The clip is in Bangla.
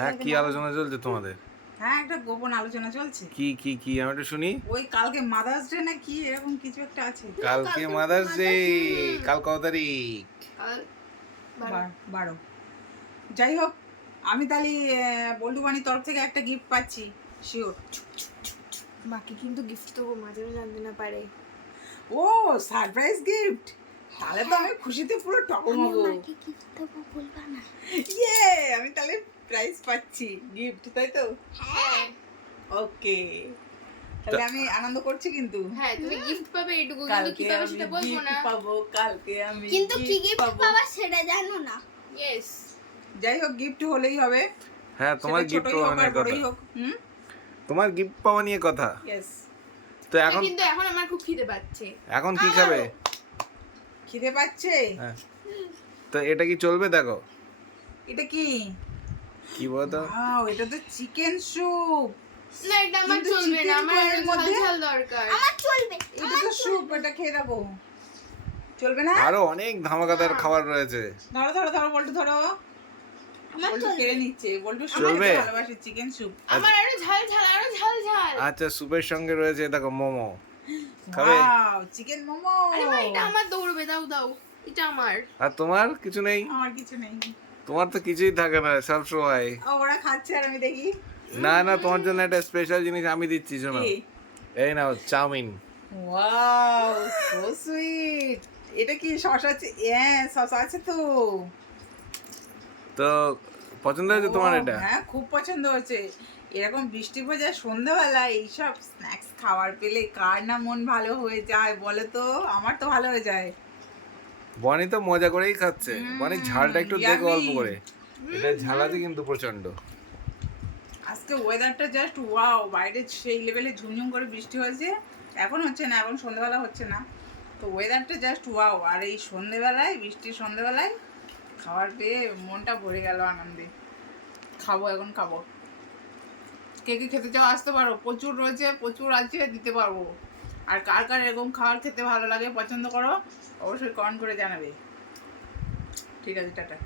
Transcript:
হ্যাঁ কি আলোচনা চলছে তোমাদের? হ্যাঁ একটা গোপন আলোচনা চলছে। কি কি কি? আমি একটু শুনি। ওই কালকে মাদার্স ডে না কি এরকম কিছু একটা আছে। কালকে মাদার্স ডে কাল কত তারিখ? বারো। যাই হোক আমি তাহলে বাণীর তরফ থেকে একটা গিফট পাচ্ছি শিওর বাকি কিন্তু গিফট তো মাঝেও জানতে না পারে। ও সারপ্রাইজ গিফট তাহলে তো আমি খুশিতে পুরো টকমগো মাকে গিফট দেবো বলবা না। ইয়ে আমি তাহলে প্রাইজ পাচ্ছি গিফট তাই তো? হ্যাঁ। ওকে তাহলে আমি আনন্দ করছি কিন্তু। হ্যাঁ তুমি গিফট পাবে এটুকু কিন্তু কি পাবে সেটা বলব না? পাবো কালকে আমি কিন্তু কি গিফট পাবো। সেটা জানো না। ইয়েস যাই হোক গিফট হলেই হবে। হ্যাঁ তোমার গিফট পাওয়া নিয়ে কথা। তোমার গিফট পাওয়া নিয়ে কথা। ইয়েস তো এখন কিন্তু এখন আমার খুব খিদে পাচ্ছে। এখন কি খাবে? খিদে পাচ্ছে? হ্যাঁ। তো এটা কি চলবে? দেখো। এটা কি? কি বলতো? এটা তো চিকেন স্যুপ না এটা আমার চলবে না আমার ঝাল মধ্যে- ঝাল দরকার। আমার চলবে এটা তো স্যুপ এটা খেয়ে দেখো চলবে না? আরও অনেক ধামাকাদার খাবার রয়েছে। ধরো ধরো ধরো বল্টু ধরো। চলবে। কেড়ে নিচ্ছে। বল্টু চলবে? সবাই ভালোবাসে চিকেন স্যুপ আমার আরও ঝাল ঝাল আরও ঝাল ঝাল। আচ্ছা স্যুপের সঙ্গে রয়েছে দেখো মোমো। খাবে? Wow chicken momo! আরে মা, এটা আমার দৌড়বে দাও দাও। এটা আমার। আর তোমার কিছু নেই? আমার কিছু নেই। তোমার তো কিছুই থাকে না সব সময় ওরা খাচ্ছে আর আমি দেখি। না না তোমার জন্য একটা স্পেশাল জিনিস আমি দিচ্ছি শোনো। এই নাও চাউমিন। ওয়াও সো সুইট এটা কি শসা আছে? হ্যাঁ শসা আছে তো। তো পছন্দ হয়েছে তোমার এটা? হ্যাঁ খুব পছন্দ হচ্ছে এরকম বৃষ্টি ভেজা সন্ধ্যাবেলা এইসব স্ন্যাক্স খাওয়ার পেলে কার না মন ভালো হয়ে যায় বলে তো? আমার তো ভালো হয়ে যায়। বনি তো মজা করেই খাচ্ছে। বনি ঝালটা একটু দেখো অল্প করে। এটা ঝাল আছে কিন্তু প্রচণ্ড আজকে ওয়েদারটা জাস্ট ওয়াও বাইরে সেই লেভেলে ঝুমঝুম করে বৃষ্টি হয়েছে। এখন হচ্ছে না এখন সন্ধ্যাবেলা হচ্ছে না। তো ওয়েদারটা জাস্ট ওয়াও আর এই সন্ধ্যেবেলায় বৃষ্টির সন্ধ্যেবেলায় খাবার পেয়ে মনটা ভরে গেল আনন্দে। খাব, এখন খাব। কে কে খেতে চাও আসতে পারো। প্রচুর রয়েছে, প্রচুর আছে, দিতে পারব। আর কার কার এরকম খাবার খেতে ভালো লাগে, পছন্দ করো, অবশ্যই কমেন্ট করে জানাবে। ঠিক আছে, টাটা।